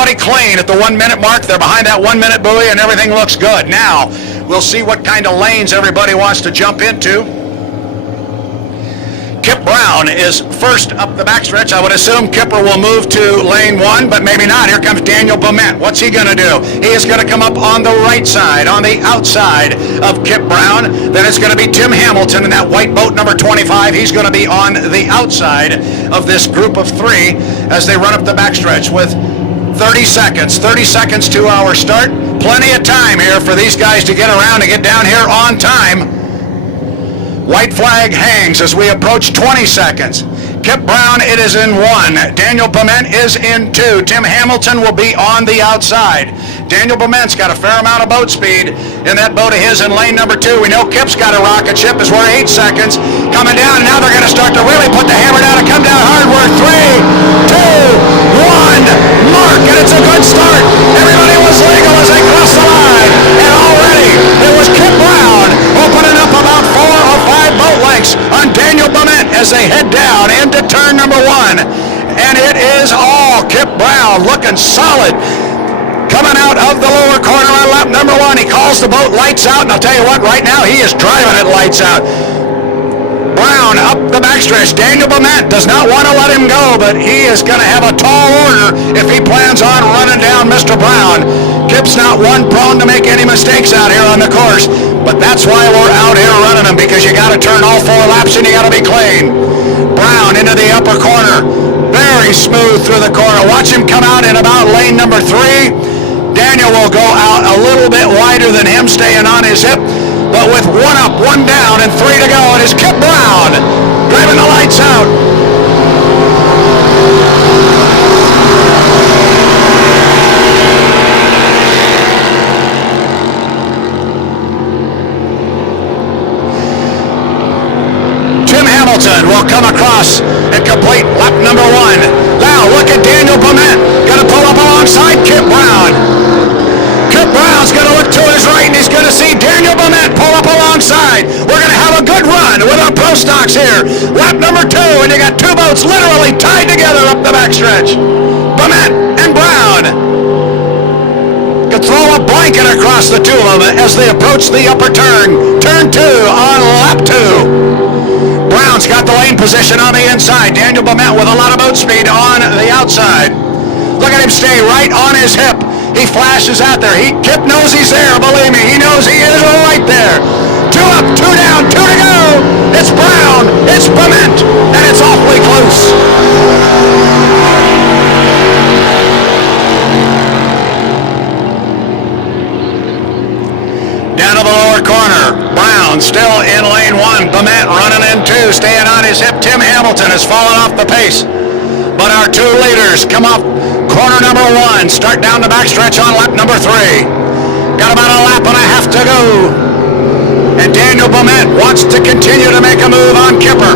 everybody clean at the 1 minute mark. They're behind that 1 minute buoy and everything looks good. Now, we'll see what kind of lanes everybody wants to jump into. Kip Brown is first up the backstretch. I would assume Kipper will move to lane 1, but maybe not. Here comes Daniel Bement. What's he going to do? He is going to come up on the right side, on the outside of Kip Brown. Then it's going to be Tim Hamilton in that white boat number 25. He's going to be on the outside of this group of 3 as they run up the backstretch with 30 seconds. 30 seconds to our start. Plenty of time here for these guys to get around and get down here on time. White flag hangs as we approach 20 seconds. Kip Brown, it is in 1. Daniel Bement is in 2. Tim Hamilton will be on the outside. Daniel Bement's got a fair amount of boat speed in that boat of his in lane number 2. We know Kip's got a rocket ship as we're 8 seconds. Coming down, now they're going to start to really put the hammer down and come down hard. We're 3, 2, 1, mark, and it's a good start. Everybody was legal as they crossed the line. And already it was Kip Brown opening up about 4 or 5 boat lengths on Daniel Bement as they head down into turn number 1. And it is all Kip Brown looking solid. Coming out of the lower corner on lap number 1. He calls the boat lights out, and I'll tell you what, right now he is driving it lights out. Brown up the backstretch. Daniel Bement does not want to let him go, but he is going to have a tall order if he plans on running down Mr. Brown. Kip's not one prone to make any mistakes out here on the course, but that's why we're out here running them, because you got to turn all 4 laps and you got to be clean. Brown into the upper corner. Very smooth through the corner. Watch him come out in about lane number 3. Daniel will go out a little bit wider than him, staying on his hip. But with 1 up, 1 down, and 3 to go, it is Kip Brown driving the lights out. Tim Hamilton will come across and complete lap number 1. Now look at Daniel Bement, going to pull up alongside Kip Brown. Kip Brown's going to look to his right, and he's going to see Daniel Bement pull up alongside. We're going to have a good run with our pro stocks here. Lap number 2, and you got 2 boats literally tied together up the backstretch. Bement and Brown could throw a blanket across the 2 of them as they approach the upper turn. Turn 2 on lap 2. Brown's got the lane position on the inside. Daniel Bement with a lot of boat speed on the outside. Look at him stay right on his hip. He flashes out there. Kip knows he's there, believe me. He knows he is right there. 2 up, 2 down, 2 to go. It's Brown, it's Bement, and it's awfully close. Down to the lower corner. Brown still in lane 1. Bement running in 2, staying on his hip. Tim Hamilton has fallen off the pace. But our 2 leaders come up corner number 1, start down the backstretch on lap number 3. Got about a lap and a half to go. And Daniel Bement wants to continue to make a move on Kipper.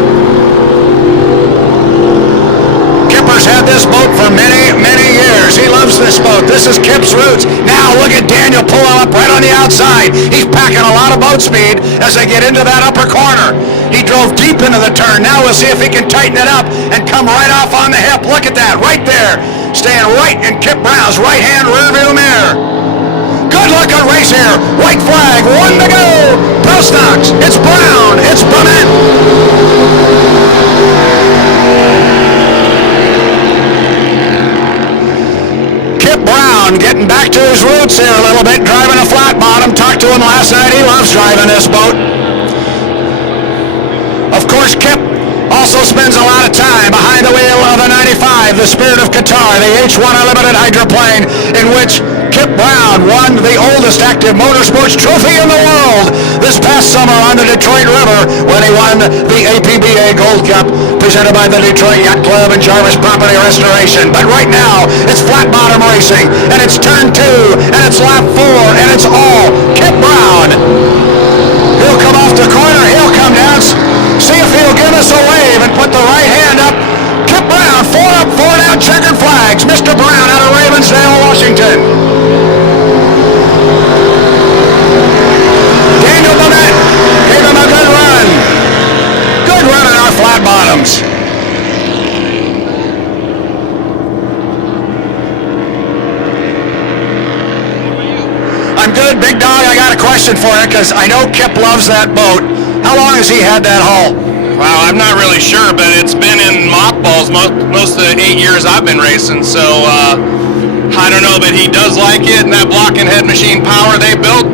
Kipper's had this boat for many, many years. He loves this boat. This is Kip's roots. Now look at Daniel pulling up right on the outside. He's packing a lot of boat speed as they get into that upper corner. He drove deep into the turn. Now we'll see if he can tighten it up and come right off on the hip. Look at that, right there. Staying right in Kip Brown's right-hand rearview mirror. Good looking race here. White flag, 1 to go. Pro stocks, it's Brown, it's Bement. Kip Brown getting back to his roots here a little bit, driving a flat bottom. Talked to him last night. He loves driving this boat. Of course, Kip also spends a lot of time behind the wheel of a 95, the Spirit of Qatar, the H-1 Unlimited hydroplane, in which Kip Brown won the oldest active motorsports trophy in the world this past summer on the Detroit River when he won the APBA Gold Cup presented by the Detroit Yacht Club and Jarvis Property Restoration. But right now, it's flat bottom racing, and it's turn 2, and it's lap 4, and it's all Kip Brown. He'll come off the corner, he'll come down, see if he'll give us a wave and put the right hand up. Kip Brown, 4 up, 4 down, checkered flags. Mr. Brown out of Ravensdale, Washington. Daniel Bement gave him a good run. Good run in our flat bottoms. good, big dog. I got a question for you because I know Kip loves that boat. How long has he had that hull? Wow, I'm not really sure, but it's been in mothballs most of the 8 years I've been racing, so I don't know, but he does like it, and that block and head machine power they built,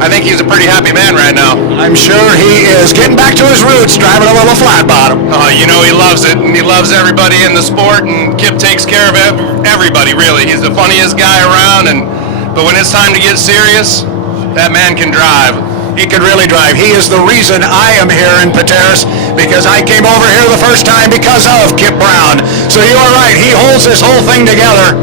I think he's a pretty happy man right now. I'm sure he is getting back to his roots, driving a little flat bottom. You know, he loves it, and he loves everybody in the sport, and Kip takes care of everybody, really. He's the funniest guy around, but when it's time to get serious, that man can drive. He can really drive. He is the reason I am here in Pateros, because I came over here the first time because of Kip Brown. So you are right. He holds this whole thing together,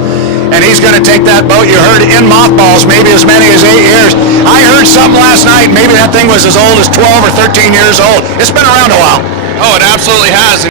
and he's going to take that boat, you heard, in mothballs, maybe as many as 8 years. I heard something last night, maybe that thing was as old as 12 or 13 years old. It's been around a while. Oh, it absolutely has.